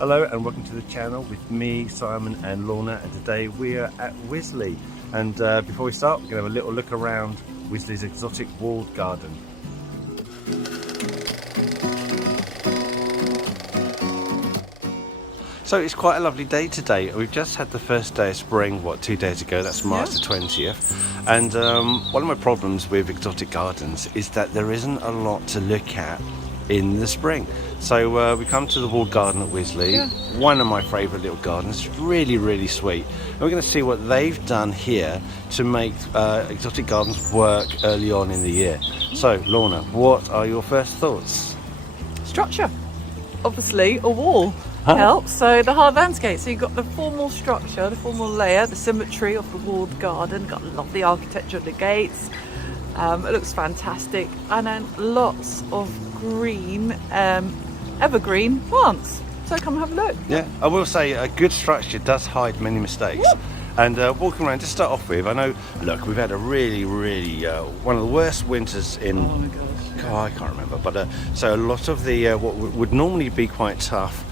Hello and welcome to the channel with me, Simon and Lorna, and today we are at Wisley. And before we start, we're going to have a little look around Wisley's exotic walled garden. So it's quite a lovely day today. We've just had the first day of spring, 2 days ago, that's March the 20th. And one of my problems with exotic gardens is that there isn't a lot to look at in the spring. So we come to the walled garden at Wisley, one of my favourite little gardens, really sweet. And we're going to see what they've done here to make exotic gardens work early on in the year. So Lorna, what are your first thoughts? Structure. Obviously a wall helps, so the hard landscape. So you've got the formal structure, the formal layer, the symmetry of the walled garden, got lovely architecture at the gates. It looks fantastic, and then lots of green evergreen plants. So come and have a look. Yeah, I will say a good structure does hide many mistakes. And walking around, to start off with, I know, look, we've had a really one of the worst winters in, oh my gosh, I can't remember, but so a lot of the what would normally be quite tough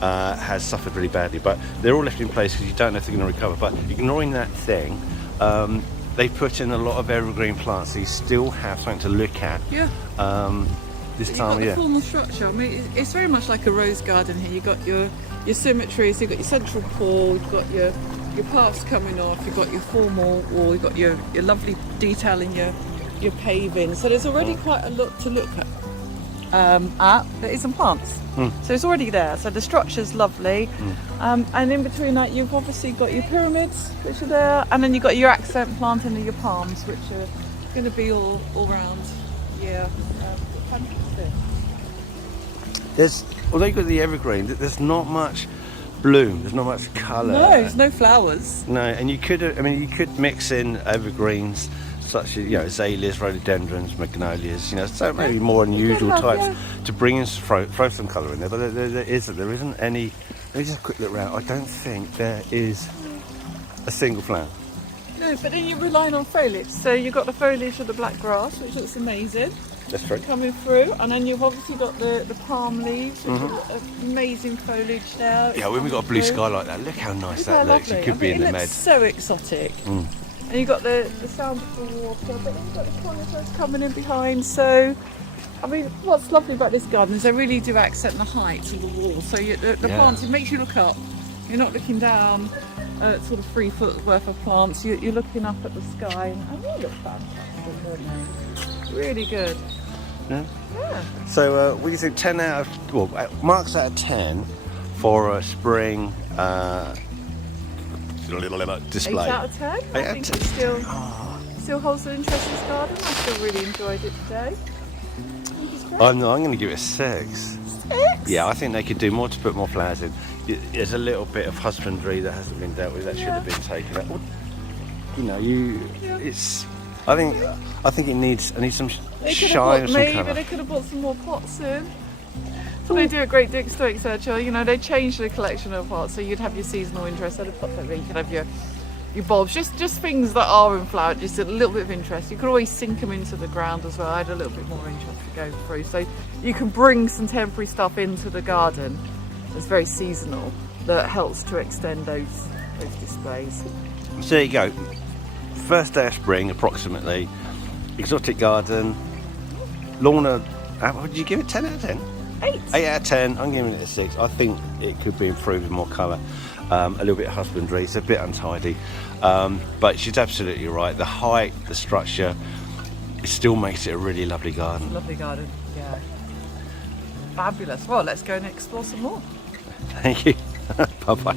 has suffered really badly, but they're all left in place because you don't know if they're going to recover. But ignoring that thing, they put in a lot of evergreen plants, so you still have something to look at. This time, you've got the formal structure. I mean, it's very much like a rose garden here. You've got your symmetry, so you've got your central pool, you've got your paths coming off, you've got your formal wall, you've got your lovely detail in your paving. So there's already quite a lot to look at. There is some plants, so it's already there. So the structure's lovely, and in between that you've obviously got your pyramids, which are there, and then you've got your accent planting and your palms, which are going to be all round. Fantastic. Although you've got the evergreen, there's not much bloom, there's not much colour. No, there's no flowers. No, and you could mix in evergreens such as, azaleas, rhododendrons, magnolias, so maybe more unusual types to bring in, throw some colour in there. But there isn't any. Let me just quick look around. I don't think there is a single flower. No, but then you're relying on foliage. So you've got the foliage of the black grass, which looks amazing. That's true. Coming through, and then you've obviously got the palm leaves, which are amazing foliage there. Yeah, when we've got a blue sky like that, look how nice that looks. Lovely. It could be in the med. It's so exotic. And you've got the sound of the water, but then you've got the conifers coming in behind. So, I mean, what's lovely about this garden is they really do accent the heights of the wall. So the plants, it makes you look up. You're not looking down at sort of 3 foot worth of plants. You're looking up at the sky, and they look fantastic, don't they? Really good. Yeah. So, what do you think? 10 out of marks out of 10 for a spring display. 8 out of 10. I think it still holds an interest in this garden. I still really enjoyed it today. I'm going to give it a 6. 6? Yeah, I think they could do more to put more flowers in. There's a little bit of husbandry that hasn't been dealt with, that should have been taken out. It's. I think it needs some shine or some colour. Maybe they could have brought some more pots in. So they do a great historic search. They changed the collection of pots, so you'd have your seasonal interest. So the pots over, you could have your bulbs, just things that are in flower, just a little bit of interest. You could always sink them into the ground as well. I had a little bit more interest to go through. So you can bring some temporary stuff into the garden that's very seasonal, that helps to extend those displays. So there you go. First day of spring, approximately. Exotic garden. Lorna, would you give it 10 out of 10? 8. 8 out of 10. I'm giving it a 6. I think it could be improved with more colour. A little bit of husbandry. It's a bit untidy. But she's absolutely right. The height, the structure, it still makes it a really lovely garden. Lovely garden, yeah. Fabulous. Well, let's go and explore some more. Thank you. Bye-bye.